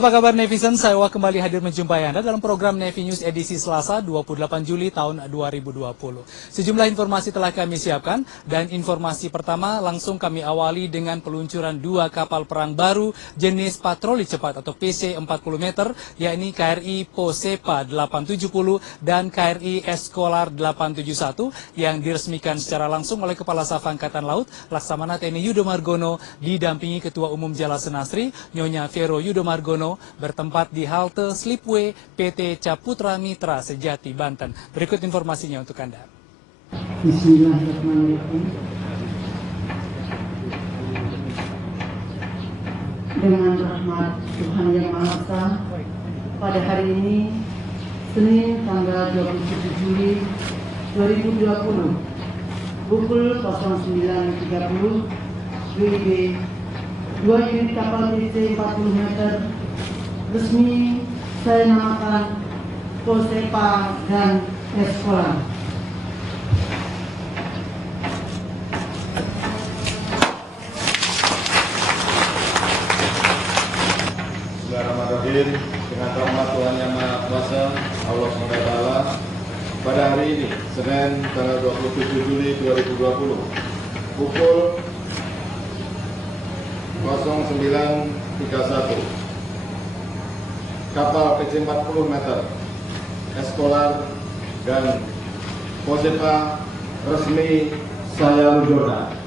Halo, apa kabar netizen? Saya kembali hadir menjumpai Anda dalam program Navy News edisi Selasa 28 Juli tahun 2020. Sejumlah informasi telah kami siapkan dan informasi pertama langsung kami awali dengan peluncuran dua kapal perang baru jenis patroli cepat atau PC 40 meter, yakni KRI Posepa 870 dan KRI Eskolar 871 yang diresmikan secara langsung oleh Kepala Staf Angkatan Laut Laksamana TNI Yudo Margono didampingi Ketua Umum Jala Senastri Nyonya Vero Yudo Margono bertempat di halte Slipway PT Caputra Mitra Sejati, Banten. Berikut informasinya untuk Anda. Bismillahirrahmanirrahim. Dengan rahmat Tuhan Yang Maha Esa, pada hari ini, Senin tanggal 27 Juli 2020, pukul 09.30 WIB, 2 unit kapal PC 40 meter resmi saya namakan Posepa dan Eskolar. Bismillahirrahmanirrahim. Dengan rahmat Tuhan Yang Maha Kuasa, Allah SWT, pada hari ini, Senin tanggal 27 Juli 2020, pukul 09.31, kapal PC 40 meter, Eskolar dan Posepa resmi saya luncurkan.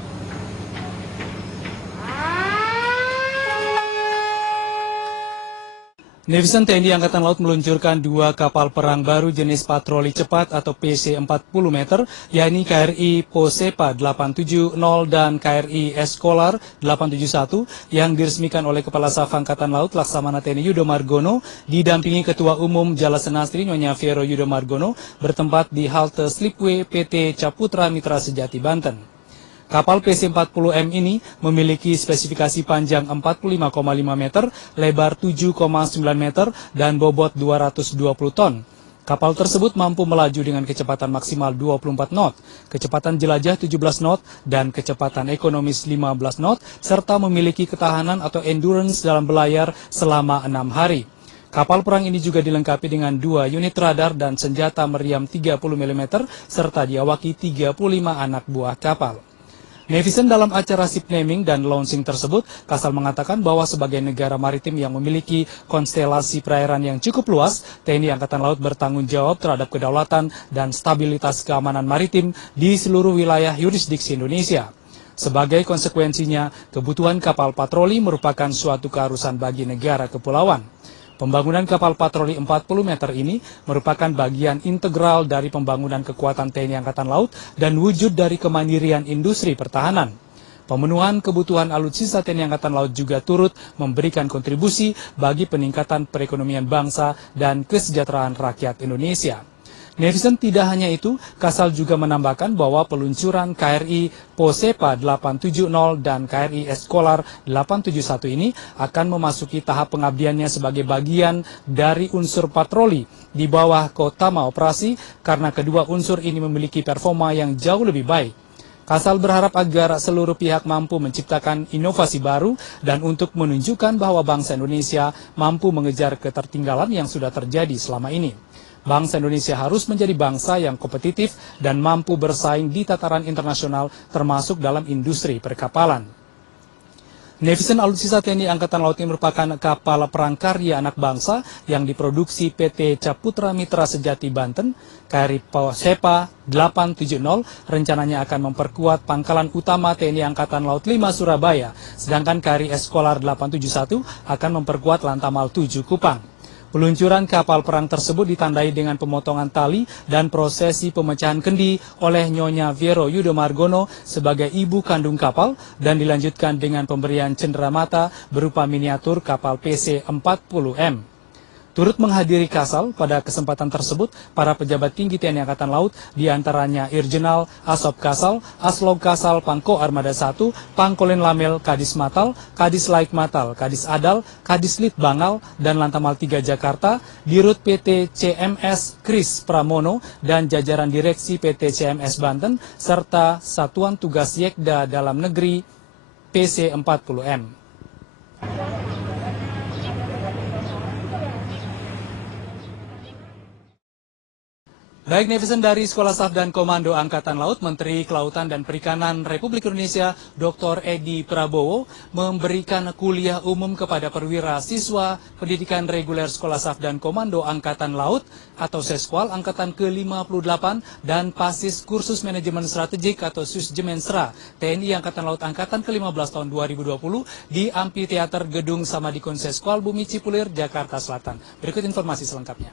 Netizen TNI Angkatan Laut meluncurkan dua kapal perang baru jenis patroli cepat atau PC 40 meter, yakni KRI Posepa 870 dan KRI Eskolar 871 yang diresmikan oleh Kepala Staf Angkatan Laut Laksamana TNI Yudo Margono didampingi Ketua Umum Jala Senastri Nyonya Vero Yudo Margono bertempat di halte Slipway PT Caputra Mitra Sejati, Banten. Kapal PC-40M ini memiliki spesifikasi panjang 45,5 meter, lebar 7,9 meter, dan bobot 220 ton. Kapal tersebut mampu melaju dengan kecepatan maksimal 24 knot, kecepatan jelajah 17 knot, dan kecepatan ekonomis 15 knot, serta memiliki ketahanan atau endurance dalam belayar selama 6 hari. Kapal perang ini juga dilengkapi dengan 2 unit radar dan senjata meriam 30 mm, serta diawaki 35 anak buah kapal. Netizen dalam acara ship naming dan launching tersebut, Kasal mengatakan bahwa sebagai negara maritim yang memiliki konstelasi perairan yang cukup luas, TNI Angkatan Laut bertanggung jawab terhadap kedaulatan dan stabilitas keamanan maritim di seluruh wilayah yurisdiksi Indonesia. Sebagai konsekuensinya, kebutuhan kapal patroli merupakan suatu keharusan bagi negara kepulauan. Pembangunan kapal patroli 40 meter ini merupakan bagian integral dari pembangunan kekuatan TNI Angkatan Laut dan wujud dari kemandirian industri pertahanan. Pemenuhan kebutuhan alutsista TNI Angkatan Laut juga turut memberikan kontribusi bagi peningkatan perekonomian bangsa dan kesejahteraan rakyat Indonesia. Netizen tidak hanya itu, Kasal juga menambahkan bahwa peluncuran KRI Posepa 870 dan KRI Eskolar 871 ini akan memasuki tahap pengabdiannya sebagai bagian dari unsur patroli di bawah Kotama Operasi karena kedua unsur ini memiliki performa yang jauh lebih baik. Kasal berharap agar seluruh pihak mampu menciptakan inovasi baru dan untuk menunjukkan bahwa bangsa Indonesia mampu mengejar ketertinggalan yang sudah terjadi selama ini. Bangsa Indonesia harus menjadi bangsa yang kompetitif dan mampu bersaing di tataran internasional termasuk dalam industri perkapalan. Netizen alutsista TNI Angkatan Laut ini merupakan kapal perang karya anak bangsa yang diproduksi PT Caputra Mitra Sejati, Banten. KRI Posepa 870 rencananya akan memperkuat pangkalan utama TNI Angkatan Laut 5 Surabaya, sedangkan KRI Eskolar 871 akan memperkuat Lantamal 7 Kupang. Peluncuran kapal perang tersebut ditandai dengan pemotongan tali dan prosesi pemecahan kendi oleh Nyonya Vero Yudo Margono sebagai ibu kandung kapal dan dilanjutkan dengan pemberian cenderamata berupa miniatur kapal PC-40M. Turut menghadiri Kasal pada kesempatan tersebut para pejabat tinggi TNI Angkatan Laut diantaranya Irjenal Asop Kasal, Aslog Kasal Pangko Armada 1, Pangkolen Lamel Kadis Matal, Kadis Laik Matal, Kadis Adal, Kadis Lit Bangal, dan Lantamal 3 Jakarta, Dirut PT CMS Kris Pramono, dan jajaran Direksi PT CMS Banten, serta Satuan Tugas Yekda Dalam Negeri PC-40M. Baik netizen dari Sekolah Staf dan Komando Angkatan Laut, Menteri Kelautan dan Perikanan Republik Indonesia Dr. Edi Prabowo memberikan kuliah umum kepada perwira siswa pendidikan reguler Sekolah Staf dan Komando Angkatan Laut atau Seskwal Angkatan ke-58 dan Pasis Kursus Manajemen Strategik atau Susjemensra TNI Angkatan Laut Angkatan ke-15 tahun 2020 di Amphitheater Gedung Samadikun Seskwal Bumi Cipulir, Jakarta Selatan. Berikut informasi selengkapnya.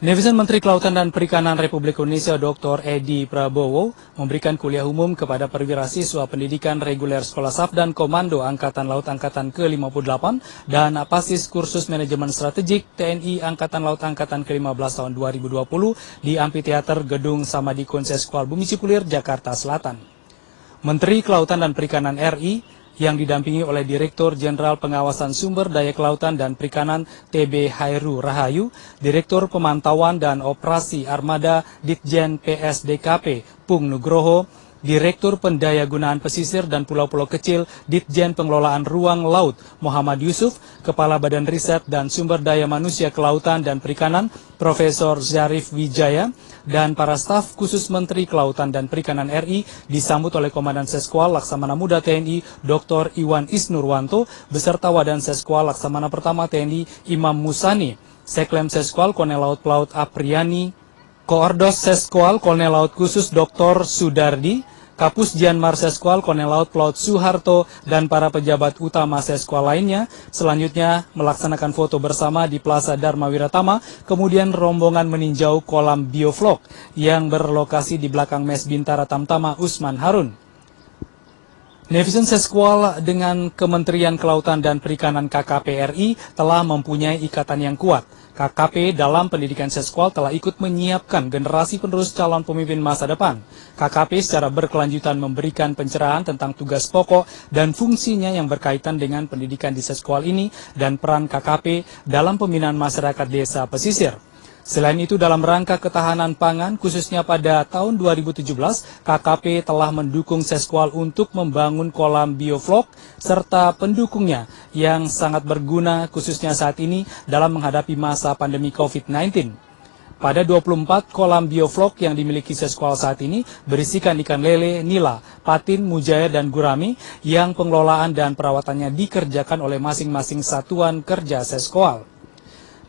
Netizen Menteri Kelautan dan Perikanan Republik Indonesia Dr. Edi Prabowo memberikan kuliah umum kepada perwira siswa pendidikan reguler Sekolah Staf dan Komando Angkatan Laut Angkatan ke-58 dan Pasis Kursus Manajemen Strategik TNI Angkatan Laut Angkatan ke-15 tahun 2020 di Amphitheater Gedung Samadikun Seskwal Bumi Cipulir, Jakarta Selatan. Menteri Kelautan dan Perikanan RI yang didampingi oleh Direktur Jenderal Pengawasan Sumber Daya Kelautan dan Perikanan TB Hairu Rahayu, Direktur Pemantauan dan Operasi Armada Ditjen PSDKP Pung Nugroho, Direktur Pendayagunaan Pesisir dan Pulau-Pulau Kecil Ditjen Pengelolaan Ruang Laut Muhammad Yusuf, Kepala Badan Riset dan Sumber Daya Manusia Kelautan dan Perikanan Profesor Zarif Wijaya, dan para staf khusus Menteri Kelautan dan Perikanan RI disambut oleh Komandan Seskwal Laksamana Muda TNI Dr. Iwan Isnurwanto beserta Wadan Seskwal Laksamana Pertama TNI Imam Musani, Seklem Seskwal Kolonel Laut Pelaut Apriani, Koordos Seskwal Kolonel Laut Khusus Dr. Sudardi, Kapus Janmar Seskwal Kolonel Laut Pelaut Suharto, dan para pejabat utama Seskwal lainnya. Selanjutnya melaksanakan foto bersama di Plaza Dharma Wiratama, kemudian rombongan meninjau kolam bioflok yang berlokasi di belakang Mes Bintara Tamtama Usman Harun. Netizen Seskwal dengan Kementerian Kelautan dan Perikanan KKP RI telah mempunyai ikatan yang kuat. KKP dalam pendidikan Seskwal telah ikut menyiapkan generasi penerus calon pemimpin masa depan. KKP secara berkelanjutan memberikan pencerahan tentang tugas pokok dan fungsinya yang berkaitan dengan pendidikan di Seskwal ini dan peran KKP dalam pembinaan masyarakat desa pesisir. Selain itu, dalam rangka ketahanan pangan, khususnya pada tahun 2017, KKP telah mendukung Seskwal untuk membangun kolam bioflok serta pendukungnya yang sangat berguna khususnya saat ini dalam menghadapi masa pandemi COVID-19. Pada 24 kolam bioflok yang dimiliki Seskwal saat ini berisikan ikan lele, nila, patin, mujair, dan gurami yang pengelolaan dan perawatannya dikerjakan oleh masing-masing satuan kerja Seskwal.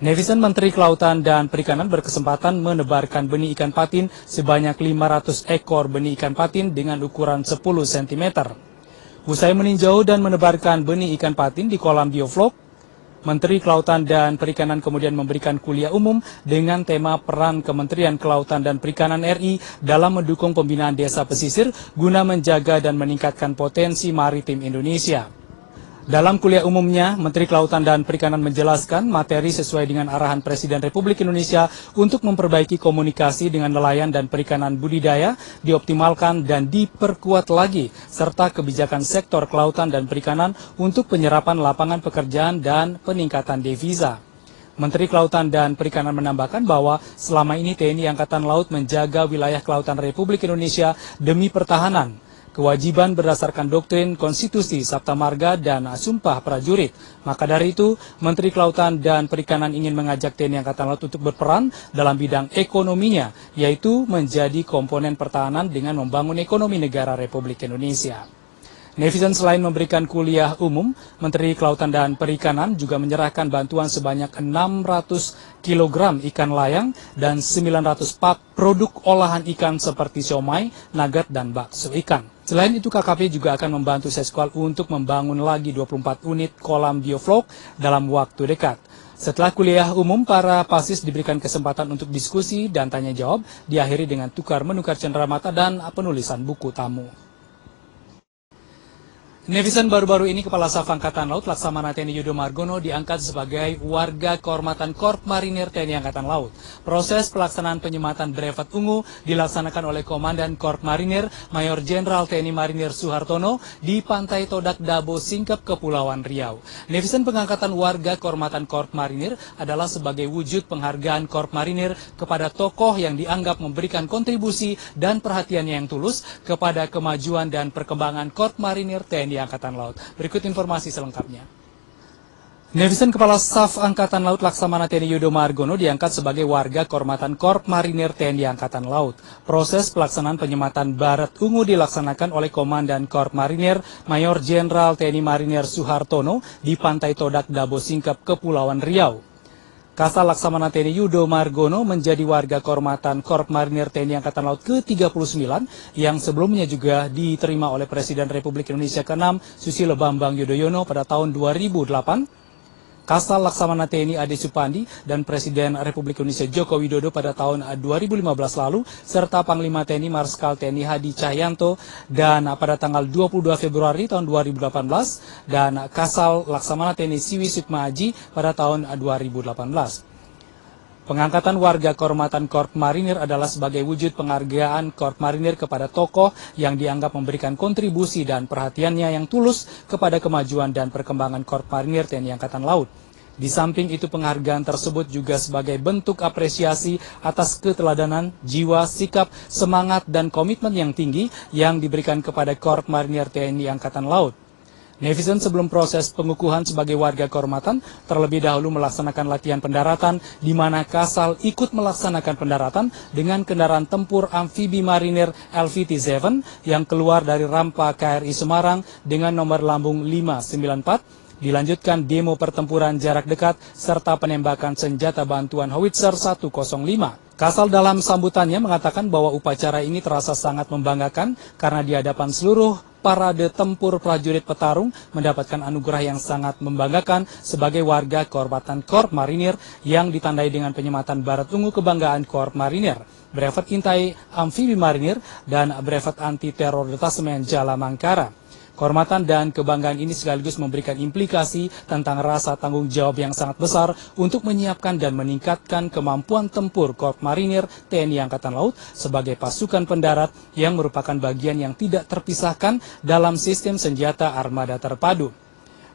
Netizen Menteri Kelautan dan Perikanan berkesempatan menebarkan benih ikan patin sebanyak 500 ekor benih ikan patin dengan ukuran 10 cm. Usai meninjau dan menebarkan benih ikan patin di kolam bioflok, Menteri Kelautan dan Perikanan kemudian memberikan kuliah umum dengan tema peran Kementerian Kelautan dan Perikanan RI dalam mendukung pembinaan desa pesisir guna menjaga dan meningkatkan potensi maritim Indonesia. Dalam kuliah umumnya, Menteri Kelautan dan Perikanan menjelaskan materi sesuai dengan arahan Presiden Republik Indonesia untuk memperbaiki komunikasi dengan nelayan dan perikanan budidaya, dioptimalkan dan diperkuat lagi, serta kebijakan sektor kelautan dan perikanan untuk penyerapan lapangan pekerjaan dan peningkatan devisa. Menteri Kelautan dan Perikanan menambahkan bahwa selama ini TNI Angkatan Laut menjaga wilayah kelautan Republik Indonesia demi pertahanan, kewajiban berdasarkan doktrin, konstitusi, sabta marga, dan sumpah prajurit. Maka dari itu, Menteri Kelautan dan Perikanan ingin mengajak TNI Angkatan Laut untuk berperan dalam bidang ekonominya, yaitu menjadi komponen pertahanan dengan membangun ekonomi negara Republik Indonesia. Netizen selain memberikan kuliah umum, Menteri Kelautan dan Perikanan juga menyerahkan bantuan sebanyak 600 kg ikan layang dan 900 pak produk olahan ikan seperti siomay, nugget, dan bakso ikan. Selain itu, KKP juga akan membantu Seskwal untuk membangun lagi 24 unit kolam bioflok dalam waktu dekat. Setelah kuliah umum, para pasis diberikan kesempatan untuk diskusi dan tanya jawab, diakhiri dengan tukar-menukar cenderamata dan penulisan buku tamu. Netizen baru-baru ini Kepala Staf Angkatan Laut Laksamana TNI Yudo Margono diangkat sebagai warga kehormatan Korps Marinir TNI Angkatan Laut. Proses pelaksanaan penyematan brevet ungu dilaksanakan oleh Komandan Korps Marinir Mayor Jenderal TNI Marinir Suhartono di Pantai Todak Dabo Singkep, Kepulauan Riau. Netizen pengangkatan warga kehormatan Korps Marinir adalah sebagai wujud penghargaan Korps Marinir kepada tokoh yang dianggap memberikan kontribusi dan perhatiannya yang tulus kepada kemajuan dan perkembangan Korps Marinir TNI Angkatan Laut. Berikut informasi selengkapnya. Netizen Kepala Staf Angkatan Laut Laksamana TNI Yudo Margono diangkat sebagai warga kehormatan Korps Marinir TNI Angkatan Laut. Proses pelaksanaan penyematan Barat Ungu dilaksanakan oleh Komandan Korps Marinir Mayor Jenderal TNI Marinir Suhartono di Pantai Todak, Dabo Singkep, Kepulauan Riau. Kasal Laksamana TNI Yudo Margono menjadi warga kehormatan Korps Marinir TNI Angkatan Laut ke-39 yang sebelumnya juga diterima oleh Presiden Republik Indonesia ke-6 Susilo Bambang Yudhoyono pada tahun 2008. Kasal Laksamana TNI Ade Supandi dan Presiden Republik Indonesia Joko Widodo pada tahun 2015 lalu, serta Panglima TNI Marskal TNI Hadi Cahyanto dan pada tanggal 22 Februari tahun 2018, dan Kasal Laksamana TNI Siwi Sukma Aji pada tahun 2018. Pengangkatan warga kehormatan Korps Marinir adalah sebagai wujud penghargaan Korps Marinir kepada tokoh yang dianggap memberikan kontribusi dan perhatiannya yang tulus kepada kemajuan dan perkembangan Korps Marinir TNI Angkatan Laut. Di samping itu, penghargaan tersebut juga sebagai bentuk apresiasi atas keteladanan, jiwa, sikap, semangat, dan komitmen yang tinggi yang diberikan kepada Korps Marinir TNI Angkatan Laut. Netizen sebelum proses pengukuhan sebagai warga kehormatan terlebih dahulu melaksanakan latihan pendaratan, di mana Kasal ikut melaksanakan pendaratan dengan kendaraan tempur amfibi marinir LVT-7 yang keluar dari rampa KRI Semarang dengan nomor lambung 594. Dilanjutkan demo pertempuran jarak dekat serta penembakan senjata bantuan Howitzer 105. Kasal dalam sambutannya mengatakan bahwa upacara ini terasa sangat membanggakan karena di hadapan seluruh parade tempur prajurit petarung mendapatkan anugerah yang sangat membanggakan sebagai warga kehormatan Korps Marinir yang ditandai dengan penyematan Barat Ungu Kebanggaan Korps Marinir, Brevet Intai Amfibi Marinir, dan Brevet Anti Teror Detasemen Jala Mangkara. Kehormatan dan kebanggaan ini sekaligus memberikan implikasi tentang rasa tanggung jawab yang sangat besar untuk menyiapkan dan meningkatkan kemampuan tempur Korps Marinir TNI Angkatan Laut sebagai pasukan pendarat yang merupakan bagian yang tidak terpisahkan dalam sistem senjata armada terpadu.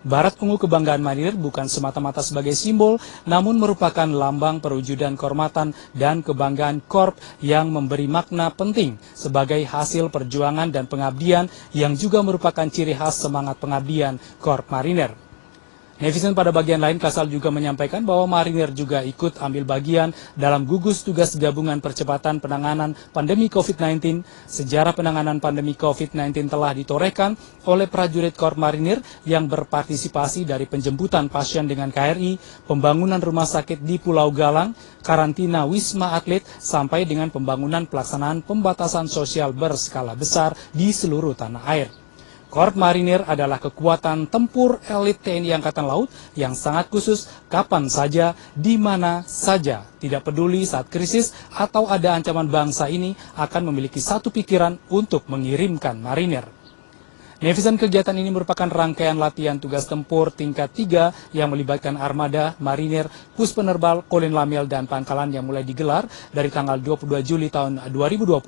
Barat Ungu Kebanggaan Marinir bukan semata-mata sebagai simbol, namun merupakan lambang perwujudan kehormatan dan kebanggaan Korps yang memberi makna penting sebagai hasil perjuangan dan pengabdian yang juga merupakan ciri khas semangat pengabdian Korps Marinir. Netizen pada bagian lain, Kasal juga menyampaikan bahwa Marinir juga ikut ambil bagian dalam gugus tugas gabungan percepatan penanganan pandemi COVID-19. Sejarah penanganan pandemi COVID-19 telah ditorehkan oleh prajurit Korps Marinir yang berpartisipasi dari penjemputan pasien dengan KRI, pembangunan rumah sakit di Pulau Galang, karantina Wisma Atlet, sampai dengan pembangunan pelaksanaan pembatasan sosial berskala besar di seluruh tanah air. Korps Marinir adalah kekuatan tempur elit TNI Angkatan Laut yang sangat khusus kapan saja, di mana saja. Tidak peduli saat krisis atau ada ancaman, bangsa ini akan memiliki satu pikiran untuk mengirimkan marinir. Netizen, kegiatan ini merupakan rangkaian latihan tugas tempur tingkat 3 yang melibatkan armada, marinir, pus penerbal, kolin lamel, dan pangkalan yang mulai digelar dari tanggal 22 Juli tahun 2020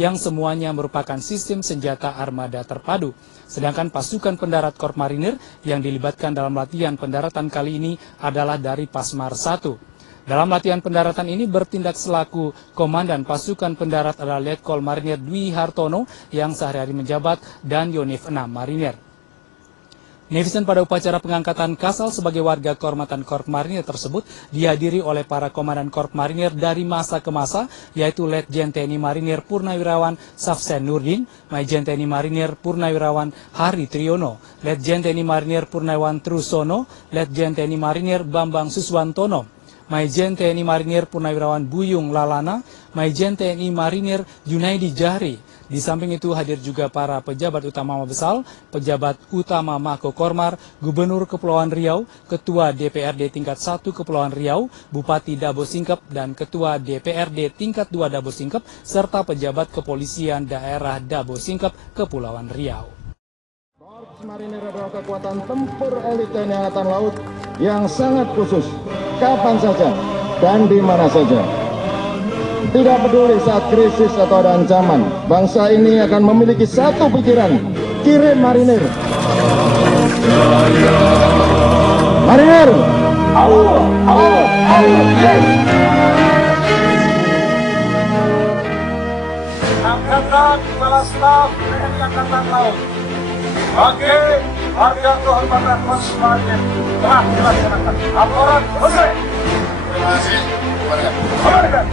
yang semuanya merupakan sistem senjata armada terpadu. Sedangkan pasukan pendarat Korps Marinir yang dilibatkan dalam latihan pendaratan kali ini adalah dari Pasmar 1. Dalam latihan pendaratan ini bertindak selaku Komandan Pasukan Pendarat adalah Letkol Marinir Dwi Hartono yang sehari-hari menjabat dan Yonif 6 Marinir. Netizen, pada upacara pengangkatan Kasal sebagai warga kehormatan Korps Marinir tersebut dihadiri oleh para komandan Korps Marinir dari masa ke masa, yaitu Letjen TNI Marinir Purnawirawan Safsen Nurdin, Majen TNI Marinir Purnawirawan Hari Triyono, Letjen TNI Marinir Purnawirawan Trusono, Letjen TNI Marinir Bambang Suswantono, Majen TNI Marinir Purnawirawan Buyung Lalana, Majen TNI Marinir Junaidi Jahri. Di samping itu hadir juga para pejabat utama Mabesal, pejabat utama Mako Kormar, Gubernur Kepulauan Riau, Ketua DPRD tingkat 1 Kepulauan Riau, Bupati Dabo Singkep, dan Ketua DPRD tingkat 2 Dabo Singkep, serta pejabat kepolisian daerah Dabo Singkep, Kepulauan Riau. Korps Marinir adalah kekuatan tempur elit TNI Angkatan Laut yang sangat khusus, kapan saja dan di mana saja. Tidak peduli saat krisis atau ada ancaman, bangsa ini akan memiliki satu pikiran, kirim marinir. Marinir! Angkatan Kepala Staf TNI Angkatan Laut Oke, harga kehormatan Kos Marinir telah dilaksanakan. Laporan selesai. Terima kasih. Komandan.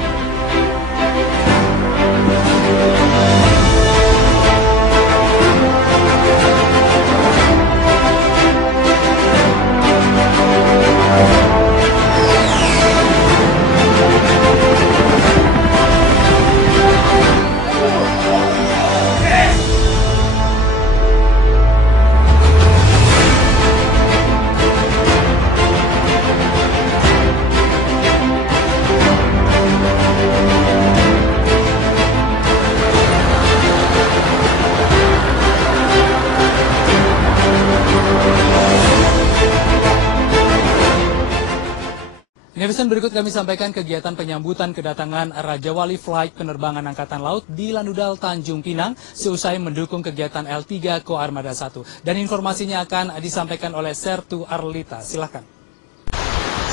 Netizen, berikut kami sampaikan kegiatan penyambutan kedatangan Raja Wali Flight Penerbangan Angkatan Laut di Lanudal Tanjung Pinang seusai mendukung kegiatan L3 Koarmada 1. Dan informasinya akan disampaikan oleh Sertu Arlita. Silahkan.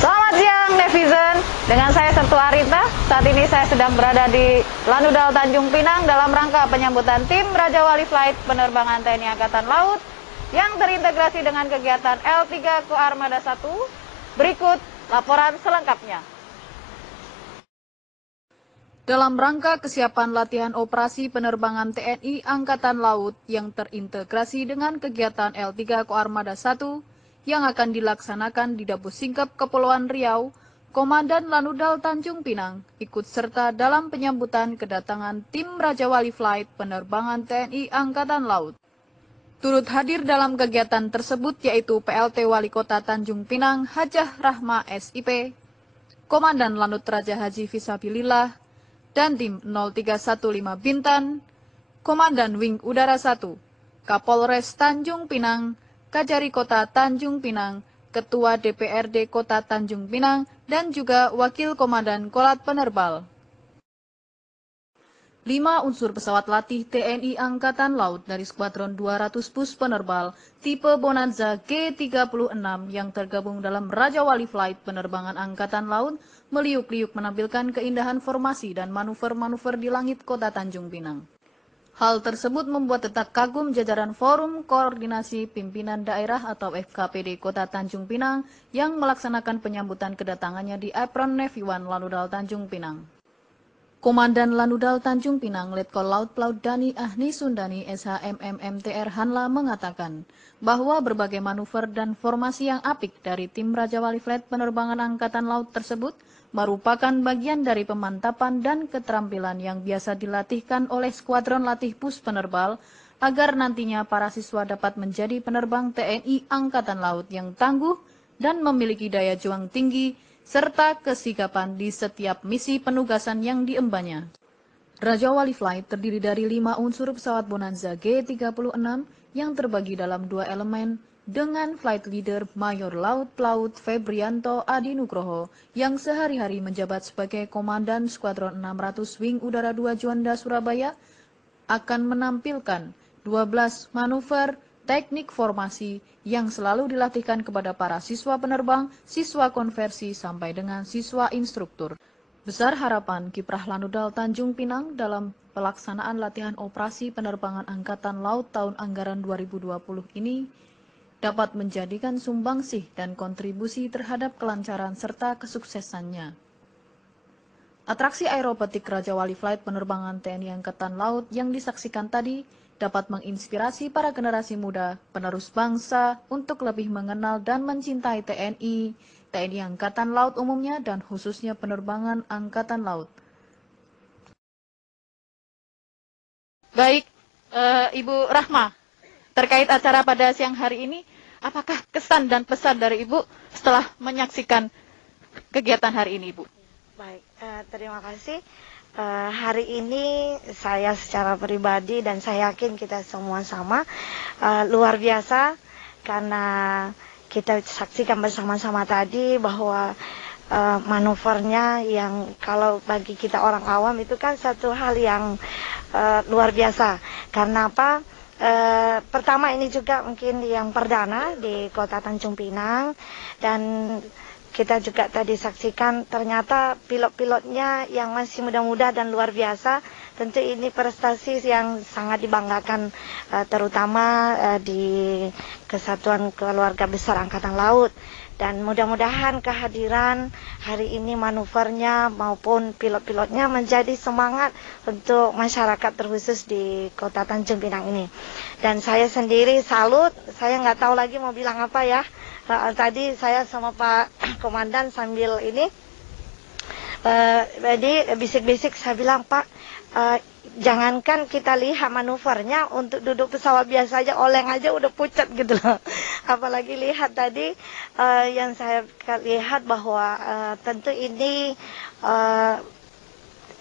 Selamat siang netizen, dengan saya Sertu Arlita. Saat ini saya sedang berada di Lanudal Tanjung Pinang dalam rangka penyambutan tim Raja Wali Flight Penerbangan TNI Angkatan Laut yang terintegrasi dengan kegiatan L3 Koarmada 1. Berikut laporan selengkapnya. Dalam rangka kesiapan latihan operasi penerbangan TNI Angkatan Laut yang terintegrasi dengan kegiatan L3 Koarmada 1 yang akan dilaksanakan di Dabu Singkep, Kepulauan Riau, Komandan Lanudal Tanjung Pinang ikut serta dalam penyambutan kedatangan tim Raja Wali Flight Penerbangan TNI Angkatan Laut. Turut hadir dalam kegiatan tersebut yaitu PLT Wali Kota Tanjung Pinang Hajah Rahma SIP, Komandan Lanut Raja Haji Fisabilillah, dan tim 0315 Bintan, Komandan Wing Udara 1, Kapolres Tanjung Pinang, Kajari Kota Tanjung Pinang, Ketua DPRD Kota Tanjung Pinang, dan juga Wakil Komandan Kolat Penerbal. 5 unsur pesawat latih TNI Angkatan Laut dari Skuadron 200 Pus Penerbal tipe Bonanza G36 yang tergabung dalam Raja Wali Flight Penerbangan Angkatan Laut meliuk-liuk menampilkan keindahan formasi dan manuver-manuver di langit Kota Tanjung Pinang. Hal tersebut membuat tetap kagum jajaran Forum Koordinasi Pimpinan Daerah atau FKPD Kota Tanjung Pinang yang melaksanakan penyambutan kedatangannya di Apron Navy One Lanudal Tanjung Pinang. Komandan Lanudal Tanjung Pinang, Letkol Laut Pelaut Dani Ahni Sundani SHMMMTR Hanla mengatakan bahwa berbagai manuver dan formasi yang apik dari tim Raja Wali Flight Penerbangan Angkatan Laut tersebut merupakan bagian dari pemantapan dan keterampilan yang biasa dilatihkan oleh Skuadron Latih Pus Penerbal agar nantinya para siswa dapat menjadi penerbang TNI Angkatan Laut yang tangguh dan memiliki daya juang tinggi serta kesigapan di setiap misi penugasan yang diembannya. Raja Wali Flight terdiri dari 5 unsur pesawat Bonanza G36 yang terbagi dalam 2 elemen dengan flight leader Mayor Laut Pelaut Febrianto Adi Nugroho yang sehari-hari menjabat sebagai Komandan Skuadron 600 Wing Udara 2 Juanda Surabaya akan menampilkan 12 manuver teknik formasi yang selalu dilatihkan kepada para siswa penerbang, siswa konversi, sampai dengan siswa instruktur. Besar harapan kiprah Lanudal Tanjung Pinang dalam pelaksanaan latihan operasi penerbangan Angkatan Laut tahun anggaran 2020 ini dapat menjadikan sumbangsih dan kontribusi terhadap kelancaran serta kesuksesannya. Atraksi aerobatik Raja Wali Flight Penerbangan TNI Angkatan Laut yang disaksikan tadi dapat menginspirasi para generasi muda penerus bangsa untuk lebih mengenal dan mencintai TNI Angkatan Laut umumnya dan khususnya penerbangan Angkatan Laut. Baik, Ibu Rahma, terkait acara pada siang hari ini, apakah kesan dan pesan dari Ibu setelah menyaksikan kegiatan hari ini, Ibu? Baik, terima kasih. Hari ini saya secara pribadi dan saya yakin kita semua sama luar biasa karena kita saksikan bersama-sama tadi bahwa manuvernya yang kalau bagi kita orang awam itu kan satu hal yang luar biasa. Karena apa? Pertama ini juga mungkin yang perdana di Kota Tanjung Pinang dan kita juga tadi saksikan ternyata pilot-pilotnya yang masih muda-muda dan luar biasa. Tentu ini prestasi yang sangat dibanggakan, terutama di Kesatuan Keluarga Besar Angkatan Laut. Dan mudah-mudahan kehadiran hari ini manuvernya maupun pilot-pilotnya menjadi semangat untuk masyarakat terkhusus di Kota Tanjung Pinang ini. Dan saya sendiri salut, saya nggak tahu lagi mau bilang apa ya. Tadi saya sama Pak Komandan sambil ini, jadi bisik-bisik saya bilang, Pak, jangankan kita lihat manuvernya, untuk duduk pesawat biasa aja oleng aja udah pucat gitu loh. Apalagi lihat tadi yang saya lihat bahwa tentu ini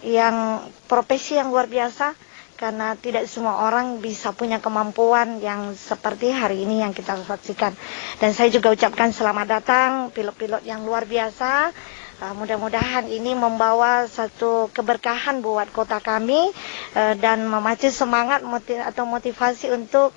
yang profesi yang luar biasa, karena tidak semua orang bisa punya kemampuan yang seperti hari ini yang kita saksikan. Dan saya juga ucapkan selamat datang pilot-pilot yang luar biasa. Mudah-mudahan ini membawa satu keberkahan buat kota kami dan memacu semangat atau motivasi untuk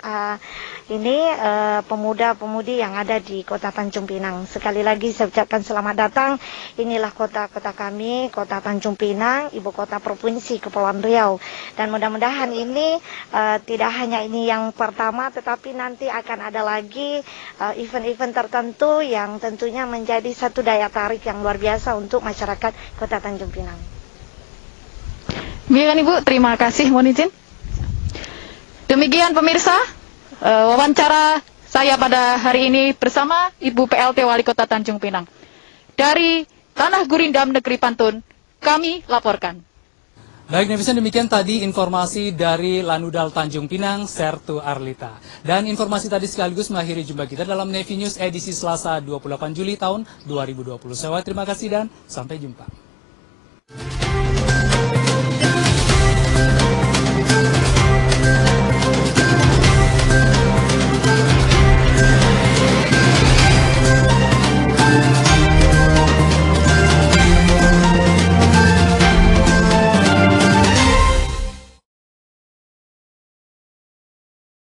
pemuda-pemudi yang ada di Kota Tanjung Pinang. Sekali lagi saya ucapkan selamat datang. Inilah kota-kota kami, Kota Tanjung Pinang, ibu kota provinsi Kepulauan Riau. Dan mudah-mudahan ini tidak hanya ini yang pertama, tetapi nanti akan ada lagi event-event tertentu yang tentunya menjadi satu daya tarik yang luar biasa untuk masyarakat Kota Tanjung Pinang. Demikian Ibu, terima kasih, mohon izin. Demikian pemirsa, wawancara saya pada hari ini bersama Ibu PLT Wali Kota Tanjung Pinang. Dari Tanah Gurindam Negeri Pantun, kami laporkan. Baik netizen, demikian tadi informasi dari Lanudal Tanjung Pinang, Sertu Arlita. Dan informasi tadi sekaligus mengakhiri jumpa kita dalam Nevi News edisi Selasa 28 Juli tahun 2020. Terima kasih dan sampai jumpa.